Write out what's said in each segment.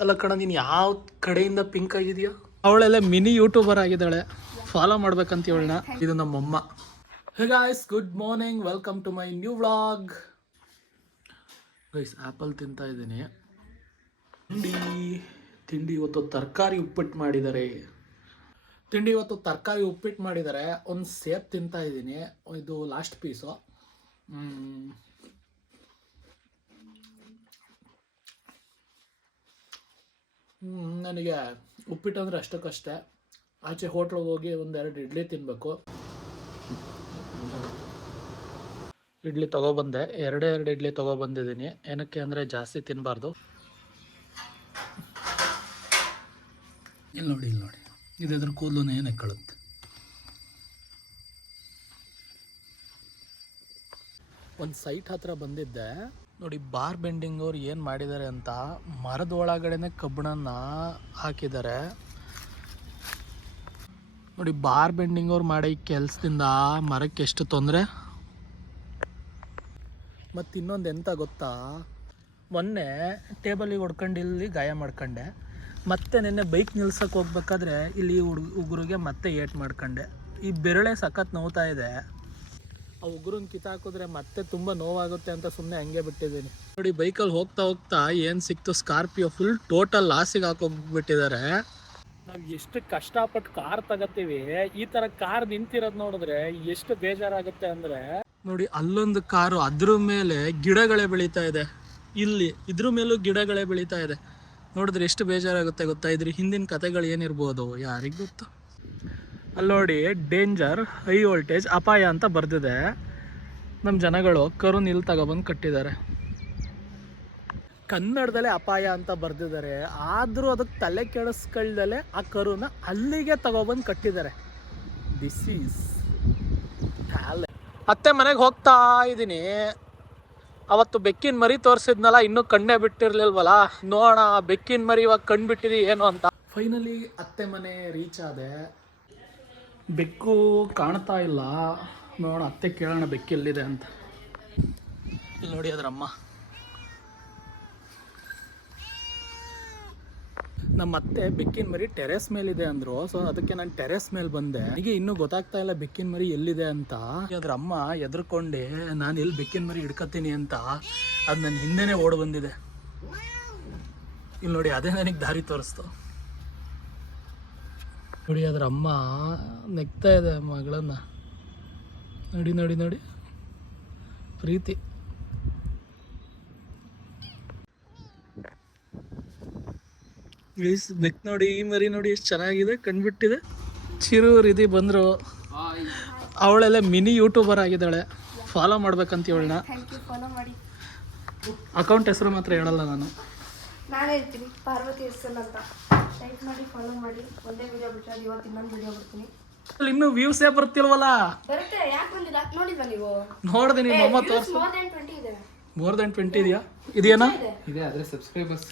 ಅಲ್ಲ ಕಣ, ನೀನು ಯಾವ ಕಡೆಯಿಂದ ಪಿಂಕ್ ಆಗಿದೆಯಾ? ಅವಳೆಲ್ಲ ಮಿನಿ ಯೂಟ್ಯೂಬರ್ ಆಗಿದ್ದಾಳೆ, ಫಾಲೋ ಮಾಡ್ಬೇಕಂತ ಹೇಳೋಣ. ಇದು ನಮ್ಮಮ್ಮ. Hey guys, good morning, welcome to my new vlog. Guys, apple ತಿಂತಾ ಇದ್ದೀನಿ. ತಿಂಡಿ ಇವತ್ತು ತರಕಾರಿ ಉಪ್ಪಿಟ್ಟು ಮಾಡಿದ್ದಾರೆ. ಒಂದು ಸೇಬ್ ತಿಂತಾ ಇದ್ದೀನಿ, ಇದು ಲಾಸ್ಟ್ ಪೀಸು. ನನಗೆ ಉಪ್ಪಿಟ್ಟು ಅಂದರೆ ಅಷ್ಟಕ್ಕಷ್ಟೇ. ಆಚೆ ಹೋಟ್ಲಿಗೆ ಹೋಗಿ ಒಂದೆರಡು ಇಡ್ಲಿ ತಿನ್ನಬೇಕು. ಇಡ್ಲಿ ತೊಗೊಬಂದೆ, ಎರಡು ಇಡ್ಲಿ ತೊಗೊಬಂದಿದ್ದೀನಿ. ಏನಕ್ಕೆ ಅಂದರೆ ಜಾಸ್ತಿ ತಿನ್ನಬಾರ್ದು. ಇಲ್ಲಿ ನೋಡಿ, ಇದ್ರ ಕೂದಲು ಏನೇ ಕಳುತ್ತೆ. ಒಂದು ಸೈಟ್ ಹತ್ರ ಬಂದಿದ್ದೆ ನೋಡಿ. ಬಾರ್ ಬೆಂಡಿಂಗ್ ಅವ್ರು ಏನು ಮಾಡಿದ್ದಾರೆ ಅಂತ, ಮರದ ಒಳಗಡೆನೆ ಕಬ್ಬಣನ್ನ ಹಾಕಿದ್ದಾರೆ ನೋಡಿ. ಬಾರ್ ಬೆಂಡಿಂಗ್ ಅವ್ರು ಮಾಡೋ ಈ ಕೆಲಸದಿಂದ ಮರಕ್ಕೆ ಎಷ್ಟು ತೊಂದರೆ. ಮತ್ತು ಇನ್ನೊಂದು ಎಂತ ಗೊತ್ತಾ, ಮೊನ್ನೆ ಟೇಬಲಿಗೆ ಹೊಡ್ಕೊಂಡು ಇಲ್ಲಿ ಗಾಯ ಮಾಡ್ಕೊಂಡೆ. ಮತ್ತೆ ನಿನ್ನೆ ಬೈಕ್ ನಿಲ್ಸಕ್ಕೆ ಹೋಗ್ಬೇಕಾದ್ರೆ ಇಲ್ಲಿ ಉಗುರಿಗೆ ಮತ್ತೆ ಏಟ್ ಮಾಡ್ಕೊಂಡೆ. ಈ ಬೆರಳೆ ಸಖತ್ ನೋವ್ತಾ ಇದೆ. ಆ ಉಗುರನ್ನ ಕಿತ್ತಾಕಿದ್ರೆ ಮತ್ತೆ ತುಂಬ ನೋವಾಗುತ್ತೆ ಅಂತ ಸುಮ್ಮನೆ ಹಂಗೆ ಬಿಟ್ಟಿದ್ದೀನಿ ನೋಡಿ. ಬೈಕಲ್ಲಿ ಹೋಗ್ತಾ ಏನು ಸಿಕ್ತು, ಸ್ಕಾರ್ಪಿಯೋ ಫುಲ್ ಟೋಟಲ್ ಲಾಸಿಗೆ ಹಾಕೋಗ್ಬಿಟ್ಟಿದ್ದಾರೆ. ನಾವು ಎಷ್ಟು ಕಷ್ಟಪಟ್ಟು ಕಾರ್ ತಗೋತೀವಿ, ಈ ಥರ ಕಾರ್ ನಿಂತಿರೋದು ನೋಡಿದ್ರೆ ಎಷ್ಟು ಬೇಜಾರಾಗುತ್ತೆ ಅಂದರೆ ನೋಡಿ. ಅಲ್ಲೊಂದು ಕಾರು, ಅದ್ರ ಮೇಲೆ ಗಿಡಗಳೇ ಬೆಳೀತಾ ಇದೆ. ಇಲ್ಲಿ ಇದ್ರ ಮೇಲೂ ಗಿಡಗಳೇ ಬೆಳೀತಾ ಇದೆ. ನೋಡಿದ್ರೆ ಎಷ್ಟು ಬೇಜಾರಾಗುತ್ತೆ ಗೊತ್ತಾ. ಇದ್ರ ಹಿಂದಿನ ಕಥೆಗಳು ಏನಿರ್ಬೋದು ಯಾರಿಗೆ ಗೊತ್ತು. ಅಲ್ಲಿ ನೋಡಿ, ಡೇಂಜರ್, ಹೈ ವೋಲ್ಟೇಜ್, ಅಪಾಯ ಅಂತ ಬರ್ದಿದೆ. ನಮ್ಮ ಜನಗಳು ಕರುನ ಇಲ್ಲಿ ತಗೊಬಂದು ಕಟ್ಟಿದ್ದಾರೆ. ಕನ್ನಡದಲ್ಲೇ ಅಪಾಯ ಅಂತ ಬರ್ದಿದ್ದಾರೆ, ಆದರೂ ಅದಕ್ಕೆ ತಲೆ ಕೆಡಿಸ್ಕೊಳ್ದಲೆ ಆ ಕರುನ ಅಲ್ಲಿಗೆ ತಗೊಬಂದು ಕಟ್ಟಿದ್ದಾರೆ. This is talent. ಅತ್ತೆ ಮನೆಗೆ ಹೋಗ್ತಾ ಇದ್ದೀನಿ. ಅವತ್ತು ಬೆಕ್ಕಿನ ಮರಿ ತೋರಿಸಿದ್ನಲ್ಲ, ಇನ್ನೂ ಕಣ್ಣೇ ಬಿಟ್ಟಿರ್ಲಿಲ್ವಲ್ಲ. ನೋಡೋಣ ಬೆಕ್ಕಿನ ಮರಿ ಇವಾಗ ಕಣ್ಬಿಟ್ಟಿದೆ ಏನು ಅಂತ. ಫೈನಲಿ ಅತ್ತೆ ಮನೆ ರೀಚ್ ಆದೆ. ಬೆಕ್ಕು ಕಾಣ್ತಾ ಇಲ್ಲ, ನೋಡೋಣ ಅತ್ತೆ ಕೇಳೋಣ ಬೆಕ್ಕೆಲ್ಲಿದೆ ಅಂತ. ಇಲ್ಲಿ ನೋಡಿ ಅದ್ರಮ್ಮ. ನಮ್ಮ ಅತ್ತೆ ಬೆಕ್ಕಿನ ಮರಿ ಟೆರೆಸ್ ಮೇಲಿದೆ ಅಂದರು. ಸೊ ಅದಕ್ಕೆ ನಾನು ಟೆರೆಸ್ ಮೇಲೆ ಬಂದೆ. ನನಗೆ ಇನ್ನೂ ಗೊತ್ತಾಗ್ತಾ ಇಲ್ಲ ಬೆಕ್ಕಿನ ಮರಿ ಎಲ್ಲಿದೆ ಅಂತ. ಅದ್ರ ಅಮ್ಮ ಎದ್ರಕೊಂಡೆ ನಾನು ಎಲ್ಲಿ ಬೆಕ್ಕಿನ ಮರಿ ಹಿಡ್ಕೊತೀನಿ ಅಂತ ಅದು ನನ್ನ ಹಿಂದೆನೇ ಓಡ್ ಬಂದಿದೆ. ಇಲ್ಲಿ ನೋಡಿ, ಅದೇ ನನಗೆ ದಾರಿ ತೋರಿಸ್ತು ನೋಡಿ. ಅದ್ರ ಅಮ್ಮ ನೆಗ್ತಾ ಇದೆ ಮಗಳನ್ನ. ನೋಡಿ ಪ್ರೀತಿ. ಬೆಕ್ ನೋಡಿ, ಈ ಮರಿ ನೋಡಿ ಎಷ್ಟು ಚೆನ್ನಾಗಿದೆ, ಕಂಡುಬಿಟ್ಟಿದೆ. ಚಿರು ರೀತಿ ಬಂದರು. ಅವಳೆಲ್ಲ ಮಿನಿ ಯೂಟ್ಯೂಬರ್ ಆಗಿದ್ದಾಳೆ, ಫಾಲೋ ಮಾಡ್ಬೇಕಂತ ಹೇಳೋಣ. ಅಕೌಂಟ್ ಹೆಸರು ಮಾತ್ರ ಹೇಳಲ್ಲ ನಾನು. ಹೇಳ್ತೀನಿ, ಪಾರ್ವತಿ ಹೆಸರು ಅಂತ. ಲೈಕ್ ಮಾಡಿ, ಫಾಲೋ ಮಾಡಿ. ಒಂದೇ ವಿಡಿಯೋ ಬಿಟ್ಟರೆ ಇವತ್ತು ಇನ್ನೊಂದು ವಿಡಿಯೋ ಬಿಡ್ತೀನಿ. ಇನ್ನೂ ವ್ಯೂಸೇ ಬರ್ತಿಲ್ವಲ್ಲ. ಬರುತ್ತೆ, ಯಾಕೆ ಬಂದಿಲ್ಲ ನೋಡಿದ್ವಾ ನೀವು? ನೋಡ್ದೆ ನಿಮ್ಮ ಅಮ್ಮ ತೋರಿಸ್. ಮೋರ್ ದನ್ 20 ಇದೆಯಾ? ಇದೆಯೇನಾ? ಇದೆ, ಆದರೆ ಸಬ್ಸ್ಕ್ರೈಬರ್ಸ್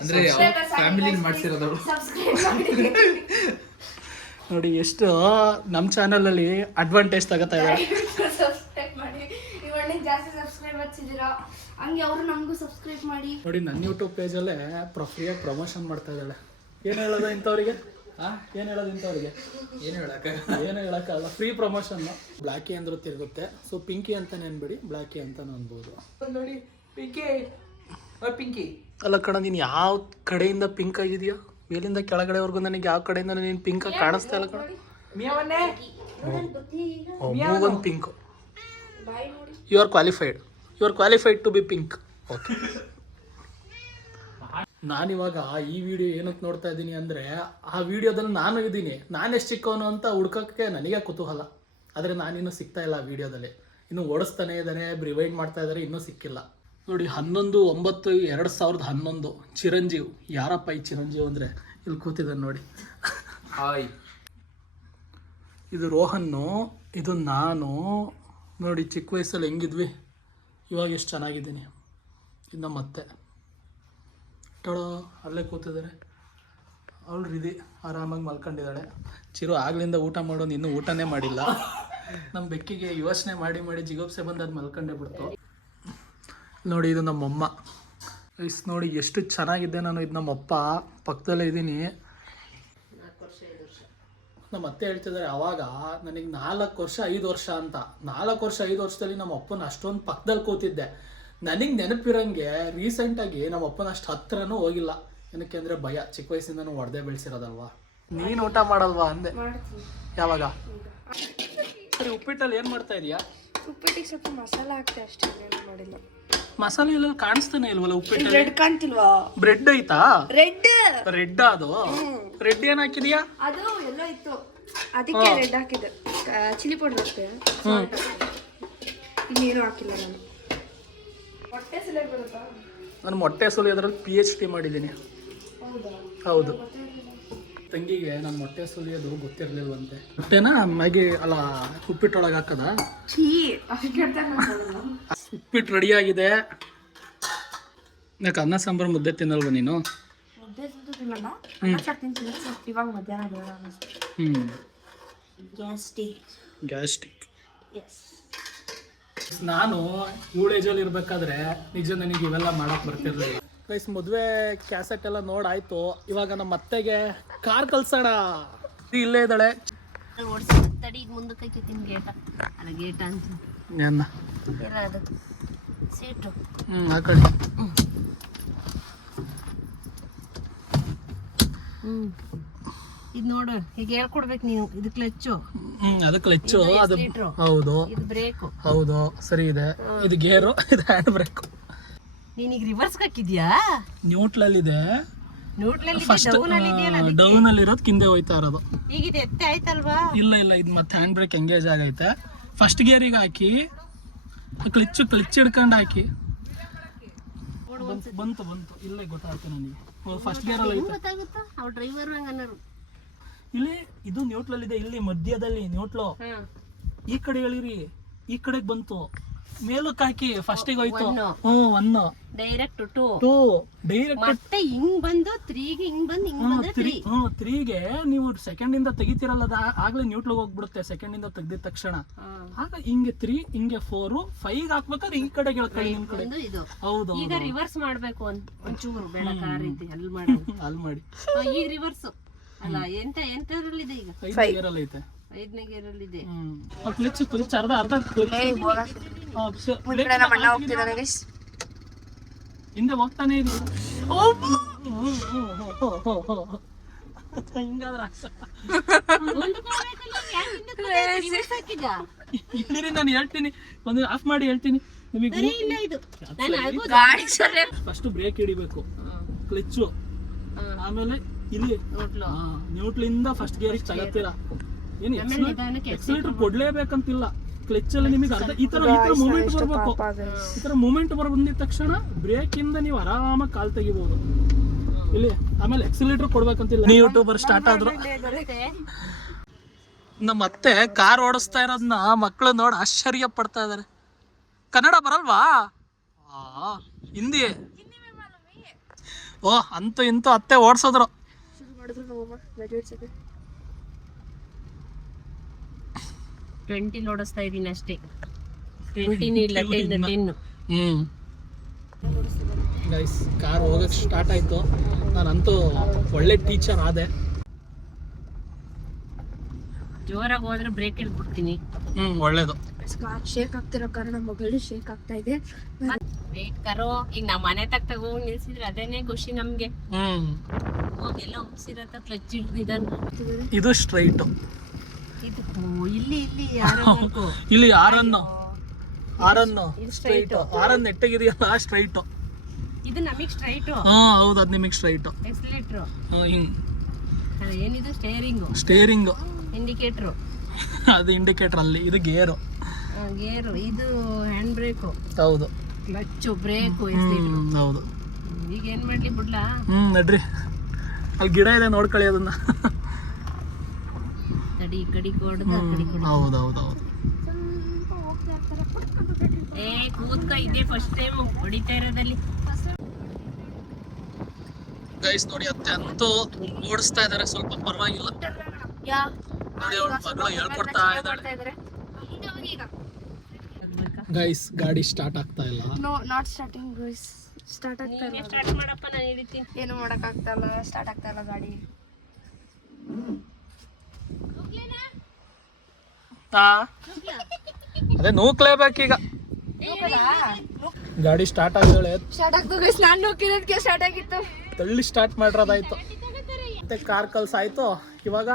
ಅಂದ್ರೆ ಫ್ಯಾಮಿಲಿ ಮಾಡಿಸಿರೋದು. ನೋಡಿ ಎಷ್ಟು ನಮ್ಮ ಚಾನಲಲ್ಲಿ ಅಡ್ವಾಂಟೇಜ್ ತಗೋತಾ ಇದ್ದಾರೆ. ಸಬ್ಸ್ಕ್ರೈಬ್ ಮಾಡಿ, ಇವಣ್ಣಿಗೆ ಜಾಸ್ತಿ ಸಬ್ಸ್ಕ್ರೈಬರ್ಸ್ ಇದ್ದೀರಾ, ಹಂಗೆ ಅವರು ನಮಗೂ ಸಬ್ಸ್ಕ್ರೈಬ್ ಮಾಡಿ. ನೋಡಿ, ನನ್ನ ಯೂಟ್ಯೂಬ್ ಪೇಜಲ್ಲೇ ಫ್ರೀಯಾಗಿ ಪ್ರಮೋಷನ್ ಮಾಡ್ತಾ ಇದ್ದಾಳೆ. ಏನು ಹೇಳೋದು ಇಂಥವ್ರಿಗೆ? ಏನು ಹೇಳೋಕ್ಕಾಗಲ್ಲ. Free promotion. ಬ್ಲ್ಯಾಕಿ ಅಂದ್ರೂ ತಿರುಗುತ್ತೆ. ಸೊ ಪಿಂಕಿ ಅಂತ ನೆನ್ಬಿಡಿ, ಬ್ಲ್ಯಾಕಿ ಅಂತ ಅನ್ಬೋದು. ನೋಡಿ, ಪಿಂಕಿ ಅಲ್ಲ ಕಣ, ನೀನು ಯಾವ ಕಡೆಯಿಂದ ಪಿಂಕ್ ಆಗಿದೆಯಾ? ಮೇಲಿಂದ ಕೆಳಗಡೆವರೆಗೂ ನನಗೆ ಯಾವ ಕಡೆಯಿಂದ ನೀನು ಪಿಂಕ್ ಕಾಣಿಸ್ತಾ ಇಲ್ಲ ಕಣ. Move on pink. You are qualified to be pink. Okay. ನಾನಿವಾಗ ಈ ವಿಡಿಯೋ ಏನಕ್ಕೆ ನೋಡ್ತಾ ಇದ್ದೀನಿ ಅಂದರೆ, ಆ ವಿಡಿಯೋದಲ್ಲಿ ನಾನು ಇದ್ದೀನಿ. ನಾನೆಷ್ಟು ಚಿಕ್ಕವನು ಅಂತ ಹುಡ್ಕೋಕ್ಕೆ ನನಗೆ ಕುತೂಹಲ. ಆದರೆ ನಾನಿನ್ನೂ ಸಿಗ್ತಾ ಇಲ್ಲ ಆ ವಿಡಿಯೋದಲ್ಲಿ. ಇನ್ನೂ ಓಡಿಸ್ತಾನೆ ಇದ್ದಾನೆ, ರಿವೈಂಡ್ ಮಾಡ್ತಾ ಇದ್ದಾರೆ, ಇನ್ನೂ ಸಿಕ್ಕಿಲ್ಲ. ನೋಡಿ, 11/9/2011 ಚಿರಂಜೀವ್. ಯಾರಪ್ಪ ಈ ಚಿರಂಜೀವ್ ಅಂದರೆ? ಇಲ್ಲಿ ಕೂತಿದ್ದಾನೆ ನೋಡಿ. ಹಾಯ್. ಇದು ರೋಹನ್ನು, ಇದು ನಾನು. ನೋಡಿ ಚಿಕ್ಕ ವಯಸ್ಸಲ್ಲಿ ಹೆಂಗಿದ್ವಿ, ಇವಾಗ ಎಷ್ಟು ಚೆನ್ನಾಗಿದ್ದೀನಿ. ಇದು ನಮ್ಮ ಅತ್ತೆ ಟೊಡೋ ಅಲ್ಲೇ ಕೂತಿದ್ದಾರೆ. ಅವಳು ರೀದಿ ಆರಾಮಾಗಿ ಮಲ್ಕೊಂಡಿದ್ದಾಳೆ. ಚಿರು ಆಗ್ಲಿಂದ ಊಟ ಮಾಡೋದು, ಇನ್ನೂ ಊಟನೇ ಮಾಡಿಲ್ಲ. ನಮ್ಮ ಬೆಕ್ಕಿಗೆ ಯೋಚನೆ ಮಾಡಿ ಜಿಗುಪ್ಸೆ ಬಂದು ಅದು ಮಲ್ಕೊಂಡೇ ಬಿಡ್ತು. ನೋಡಿ, ಇದು ನಮ್ಮಮ್ಮ. ಗೈಸ್ ನೋಡಿ ಎಷ್ಟು ಚೆನ್ನಾಗಿದೆ. ನಾನು ಇದು ನಮ್ಮಪ್ಪ ಪಕ್ಕದಲ್ಲೇ ಇದ್ದೀನಿ. ನಮ್ಮ ಅತ್ತೆ ಹೇಳ್ತಿದ್ದಾರೆ ಅವಾಗ ನನಗೆ 4 ವರ್ಷ 5 ವರ್ಷ ಅಂತ. 4 ವರ್ಷ 5 ವರ್ಷದಲ್ಲಿ ನಮ್ಮ ಅಪ್ಪನ ಅಷ್ಟೊಂದು ಪಕ್ಕದಲ್ಲಿ ಕೂತಿದ್ದೆ. ನನಗೆ ನೆನಪಿರಂಗೆ ರೀಸೆಂಟಾಗಿ ನಮ್ಮ ಅಪ್ಪನ ಅಷ್ಟು ಹತ್ರನೂ ಹೋಗಿಲ್ಲ. ಏನಕ್ಕೆ ಅಂದರೆ ಭಯ, ಚಿಕ್ಕ ವಯಸ್ಸಿಂದನೂ ಹೊಡೆದೇ ಬೆಳೆಸಿರೋದಲ್ವಾ. ನೀನು ಊಟ ಮಾಡಲ್ವಾ ಅಂದೆ. ಯಾವಾಗ? ಸರಿ, ಉಪ್ಪಿಟ್ಟಲ್ಲಿ ಏನು ಮಾಡ್ತಾ ಇದೀಯಾ? ಉಪ್ಪಿಟ್ಟಿಗೆ ಸ್ವಲ್ಪ ಮಸಾಲ ಹಾಕ್ತೆ ಅಷ್ಟೇ, ಏನು ಮಾಡಿಲ್ಲ. ಮಸಾಲೆ ಎಲ್ಲ ಕಾಣಿಸ್ತಾನೆ ಇಲ್ವಲ್ಲ ಉಪ್ಪಿಟ್ಟಲ್ಲಿ? ಬ್ರೆಡ್ ಕಾಣ್ತಿಲ್ವಾ? ಬ್ರೆಡ್ ಐತಾ? ರೆಡ್ ಅದು ರೆಡ್ ಏನ್ ಹಾಕಿದ್ಯಾ? ಅದು ಎಲ್ಲೋ ಇತ್ತು, ಅದಕ್ಕೆ ರೆಡ್ ಹಾಕಿದೆ. ಚಿಲ್ಲಿ ಪೌಡರ್ ಹಾಕ್ತೆ, ಇನ್ನೇನು ಹಾಕಿಲ್ಲ. ನಾನು ಹೊಟ್ಟೆ ಸಿಲೆ ಬರುತ್ತಾ? ನಾನು ಮೊಟ್ಟೆ ಸುಲಿಯೋದ್ರಲ್ಲಿ PhD ಮಾಡಿದ್ದೀನಿ. ಹೌದು. ತಂಗಿಗೆ ನಾನು ಮೊಟ್ಟೆ ಸುಲಿಯೋದು ಗೊತ್ತಿರಲಿಲ್ವಂತೆ. ಮೊಟ್ಟೆನ ಮ್ಯಾಗಿ ಅಲ್ಲ ಉಪ್ಪಿಟ್ಟೊಳಗೆ ಹಾಕದ. ಉಪ್ಪಿಟ್ಟು ರೆಡಿಯಾಗಿದೆ. ಯಾಕೆ ಅನ್ನ ಸಾಂಬಾರು ಮುದ್ದೆ ತಿನ್ನಲ್ವ ನೀನು? ಇವಾಗ ಮಧ್ಯಾಹ್ನ ಗ್ಯಾಸ್ಟಿಕ್. ನಾನು ಇವಳ ಏಜಲ್ಲಿ ಇರ್ಬೇಕಾದ್ರೆ ನಿಜ ನನಗೆ ಇವೆಲ್ಲ ಮಾಡಕ್ ಬರ್ತಿರ್ಲಿಲ್ಲ. ಗೈಸ್, ಮದುವೆ ಕ್ಯಾಸೆಟ್ ಎಲ್ಲ ನೋಡಾಯ್ತು. ಇವಾಗ ನಮ್ಮ ಅತ್ತೆಗೆ ಕಾರ್ ಕಳ್ಸೋಣ. ಇಲ್ಲೇ ಇದ್ದಾಳೆ. ಹಾಕೊಳ್ಳಿ. ಇದು ನೋಡು, ಈಗ ಹೇಳ್ಕೊಡ್ಬೇಕು ನೀವು. ಇದು ಕ್ಲಚ್ಚು, ಅದು ಕ್ಲಚ್ಚು, ಅದು ಹೌದು. ಇದು ಬ್ರೇಕು, ಹೌದು ಸರಿ ಇದೆ. ಇದು ಗೇರು, ಇದು ಹ್ಯಾಂಡ್ ಬ್ರೇಕ್. ನೀನೀಗ ರಿವರ್ಸ್ ಹಾಕಿದ್ಯಾ? ನ್ಯೂಟ್ಲಲ್ಲಿದೆ. ನ್ಯೂಟ್ಲಲ್ಲಿ ಫಸ್ಟ್ ಡೌನ್ ಅಲ್ಲಿ ಇರೋದು ಕಿಂದೆ ಹೋಯ್ತಾ ಇರೋದು. ಈಗ ಇದು ಎತ್ತೆ ಆಯ್ತಲ್ವಾ? ಇಲ್ಲ ಇದು ಮತ್ತೆ ಹ್ಯಾಂಡ್ ಬ್ರೇಕ್ ಎಂಗೇಜ್ ಆಗೈತೆ. ಫಸ್ಟ್ ಗೇರಿಗೆ ಹಾಕಿ ಕ್ಲಿಚ್ ಹಿಡ್ಕೊಂಡು ಹಾಕಿ. ಬಂತು ಇಲ್ಲೇ ಗೊತ್ತಾಯ್ತು ನನಗೆ. ಫಸ್ಟ್ ಗೇರ್ ಅಲ್ಲಿ ಗೊತ್ತಾಗುತ್ತಾ? ಅವ್ರ ಡ್ರೈವರ್ ಹಂಗನ್ನರು. ಇಲ್ಲಿ ಇದು ನ್ಯೂಟ್ಲಲ್ ಇದೆ. ಇಲ್ಲಿ ಮಧ್ಯದಲ್ಲಿ ನ್ಯೂಟ್ಲು. ಈ ಕಡೆ ಹೇಳಿರಿ, ಈ ಕಡೆಗೆ ಬಂತು. ಮೇಲಕ್ಕೆ ಹಾಕಿ ಫಸ್ಟಿಗೆ ಹೋಯ್ತು. One direct to direct. ಮತ್ತೆ ಹಿಂಗ್ ಬಂದು 3ಗೆ ಹಿಂಗ್ ಬಂದು ಹಿಂಗ್ ಬಂದ್ರೆ 3ಗೆ ನೀವು ಸೆಕೆಂಡ್ ಇಂದ ತೆಗಿತಿರಲ್ಲ, ಆಗ್ಲೇ ನ್ಯೂಟ್ಲಿಗೆ ಹೋಗ್ಬಿಡುತ್ತೆ. ಸೆಕೆಂಡ್ ಇಂದ ತೆಗ್ದಿದ ತಕ್ಷಣ ಆಗ ಹಿಂಗೆ 3, ಹಿಂಗೆ 4, 5 ಹಾಕ್ಬೇಕಾದ್ರೆ ಈ ಕಡೆ ನಿಮ್ ಕಡೆ. ಇದು ಹೌದು. ಈಗ ರಿವರ್ಸ್ ಮಾಡ್ಬೇಕು ಒಂಚೂರು ಬೇಡ ಕಾರ್ ಐತಿ ಅಲ್ಲಿ ಮಾಡಿ. ಈಗ ರಿವರ್ಸ್ ಅಲ್ಲ, ಎಂತದ್ರಲ್ಲಿದೆ ಈಗ? 5ನೇ ಗೇರಲ್ಲಿ ಐತೆ. 5ನೇ ಗೇರಲ್ಲಿ ಇದೆ. ಕ್ಲಿಚ್ ಅರ್ಧ ಹಿಂದೆ ಹೋಗ್ತಾನೆ ಇದೆ. ನಾನು ಹೇಳ್ತೀನಿ, ಒಂದು ಆಫ್ ಮಾಡಿ ಹೇಳ್ತೀನಿ ನಿಮಗೆ. ಫಸ್ಟ್ ಬ್ರೇಕ್ ಹಿಡಿಬೇಕು, ಕ್ಲಿಚ್ಚು, ಆಮೇಲೆ ಇಲ್ಲಿ ನ್ಯೂಟ್ಲಿಂದ ಫಸ್ಟ್ ಗೇರಿಗೆ ತಗತ್ತೀರಾ. ಏನು ಎಕ್ಸಲೇಟರ್ ಕೊಡ್ಲೇಬೇಕಂತಿಲ್ಲ. ಕ್ಲಚ್ ಅಲ್ಲಿ ನಿಮಗೆ ಅರ್ಧ ಈ ತರ ಮೂಮೆಂಟ್ ಬರ್ಬೇಕು. ಈ ತರ ಮೂಮೆಂಟ್ ಬಂದಿದ ತಕ್ಷಣ ಬ್ರೇಕ್ ಇಂದ ನೀವು ಆರಾಮಾಗಿ ಕಾಲ್ ತೆಗಿಬಹುದು ಇಲ್ಲಿ. ಆಮೇಲೆ ಎಕ್ಸಲೇಟರ್ ಕೊಡ್ಬೇಕಂತಿಲ್ಲ. ನೀವು ಯೂಟ್ಯೂಬರ್ ಸ್ಟಾರ್ಟ್ ಆದ್ರು. ನಮ್ಮ ಅತ್ತೆ ಕಾರ್ ಓಡಿಸ್ತಾ ಇರೋದನ್ನ ಮಕ್ಕಳು ನೋಡಿ ಆಶ್ಚರ್ಯ ಪಡ್ತಾ ಇದಾರೆ. ಕನ್ನಡ ಬರಲ್ವಾ? ಹಿಂದಿ. ಓ, ಅಂತೂ ಇಂತೂ ಅತ್ತೆ ಓಡಿಸೋದ್ರು. 20 ಓಡಿಸ್ತಾ ಇದೀನಿ ಅಷ್ಟೇ. 20 ಇಲ್ಲ 10. ಗೈಸ್, ಕಾರ್ ಹೋಗಕ್ಕೆ ಸ್ಟಾರ್ಟ್ ಆಯ್ತು. ನಾನಂತೂ ಒಳ್ಳೆ ಟೀಚರ್ ಆದೆ. ಜೋರಾಗಿ ಹೋದ್ರೆ ಬ್ರೇಕ್ ಹಿಡ್ಬಿಡ್ತೀನಿ. ಒಳ್ಳೇದು. ಶೇಕ್ ಆಗ್ತಿರೋ ಕಾರಣ ಮೊಬೈಲ್ ಶೇಕ್ ಆಗ್ತಾ ಇದೆ. ಬೇಕಾರೋ ಈಗ ನಮ್ಮ ಮನೆ ತಕ್ಕ ಹೋಗಿ ನಿಲ್ಸಿದ್ರೆ ಅದೇನೆ ಖುಷಿ ನಮ್ಗೆ. ಹೋಗೆಲ್ಲ ಉಪ್ಸಿರತ್ತ ಕ್ಲಚ್ ಹಿಡ್ದಿದ್ದಾನೆ. ಇದು ಸ್ಟ್ರೈಟ್. ಇದು ಇಲ್ಲಿ ಇಲ್ಲಿ ಆರನ್ನು ಸ್ಟ್ರೈಟ್. ಆರನ್ನು ನೆಟ್ಟಗಿದೆಯಲ್ಲ ಸ್ಟ್ರೈಟ್. ಇದು ನಮಗೆ ಸ್ಟ್ರೈಟ್. ಹೌದು, ಅದು ನಿಮಗೆ ಸ್ಟ್ರೈಟ್. ಎಕ್ಸಲೇಟರ್ ಹಿಂಗ್. ಏನಿದು? ಸ್ಟೇರಿಂಗ್. ಇಂಡಿಕೇಟರ್. ಅದು ಇಂಡಿಕೇಟರ್ ಅಲ್ಲಿ. ಇದು ಗೇರು. ಇದು ಹ್ಯಾಂಡ್ ಬ್ರೇಕ್. ಹೌದು. ಕ್ಲಚ್, ಬ್ರೇಕ್, ಹೌದು. ಈಗ ಏನ್ ಮಾಡ್ಲಿ ಬಿಡ್ಲಾ? ನಡ್ರಿ, ಅಲ್ಲಿ ಗಿಡ ಇದೆ ನೋಡ್ಕೊಳ್ಳಿ ಅದನ್ನ. ತಡಿ, ಈ ಕಡೆ ಕೊಡ್ದ, ಆ ಕಡೆ ಕೊಡ್ದ. ಹೌದೌದು. ಕೂತ್ಕ, ಇದೇ ಫಸ್ಟ್ ಟೈಮ್ ಹೊಡಿತಾ ಇರೋದಲ್ಲಿ. ಗೈಸ್ ನೋಡಿ, ಅತ್ತೆ ಅಂತೂ ಓಡಿಸ್ತಾ ಇದಾರೆ. ಸ್ವಲ್ಪ ಪರವಾಗಿಲ್ಲ. ನೋಡಿ, ಅವ್ಳ ಮಗಳು ಹೇಳ್ಕೊಡ್ತಾ ಇದ್ದಾಳೆ. ಗೈಸ್, ಗಾಡಿ ಸ್ಟಾರ್ಟ್ ಆಗ್ತಾ ಇಲ್ಲ. Not starting guys. ಸ್ಟಾರ್ಟ್ ಆಗ್ತಾ ಇಲ್ಲ. ಸ್ಟಾರ್ಟ್ ಮಾಡಪ್ಪ, ನಾನು ಹಿಡಿತೀನಿ. ಏನು ಮಾಡೋಕ್ಕಾಗ್ತಾ ಇಲ್ಲ, ಸ್ಟಾರ್ಟ್ ಆಗ್ತಾ ಇಲ್ಲ ಗಾಡಿ. ಅದೇ ನೂಕ್ಲೇಬೇಕೀಗ. ಗಾಡಿ ಸ್ಟಾರ್ಟ್ ಆಗಿದ್ದಾಳೆ. ಸ್ಟಾರ್ಟ್ ಆಗ್ತದೆ, ನಾನು ನೋಕಿರೋದಕ್ಕೆ ಸ್ಟಾರ್ಟ್ ಆಗಿತ್ತು. ತಳ್ಳಿ ಸ್ಟಾರ್ಟ್ ಮಾಡಿರೋದಾಯ್ತು. ಮತ್ತೆ ಕಾರ್ ಕಲ್ಸಾಯ್ತು. ಇವಾಗ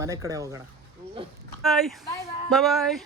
ಮನೆ ಕಡೆ ಹೋಗೋಣ. ಬಾಯ್ ಬಾಯ್ ಬಾಯ್.